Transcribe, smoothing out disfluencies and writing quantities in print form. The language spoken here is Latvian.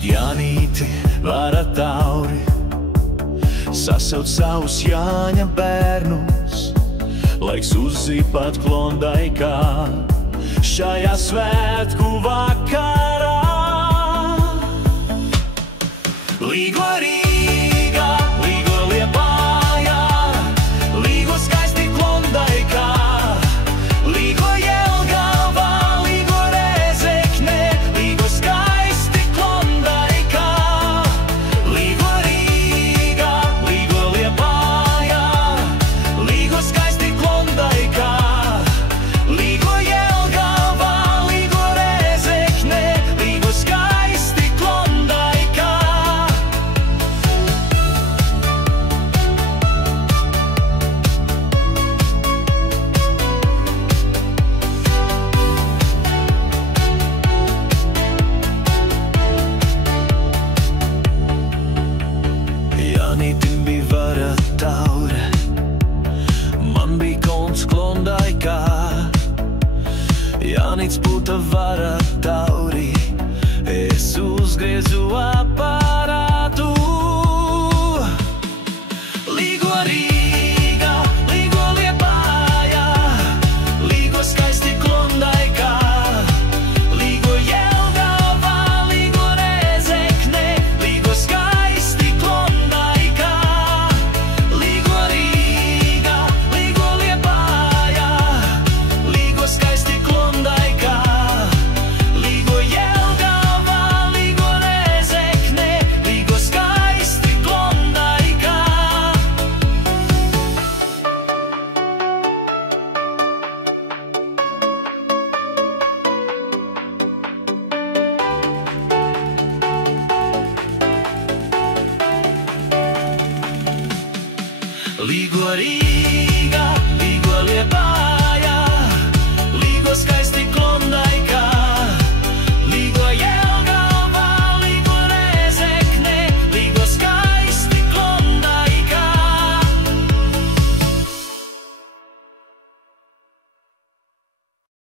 Būt Jānīti vara tauri, sasauc savus Jāņa bērnus, laiks uzzīpat Klondaikā šajā svētku vakarā. Līgo Rīgā, līgo Liepājā, līgo skaisti Klondaikā, līgo Jelgavā, līgo Rēzeknē, līgo skaisti Klondaikā. Līgo Rīgā, līgo Liepājā, līgo skaisti Klondaikā, līgo Jelgavā, līgo Rēzeknē, līgo skaisti Klondaikā. Jānītim bija vara taure, man bija konts Klondaikā. Jānīts būta vara tauri, es uzgriezu aparātu. Līgo Rīgā, līgo Liepājā, līgo skaisti Klondaikā, līgo Jelgavā, līgo Rēzeknē, līgo skaisti Klondaikā. Līgo Rīgā, līgo Liepājā, līgo skaisti Klondaikā, līgo Jelgavā, līgo Rēzeknē, līgo skaisti Klondaikā. Līgo Rīgā.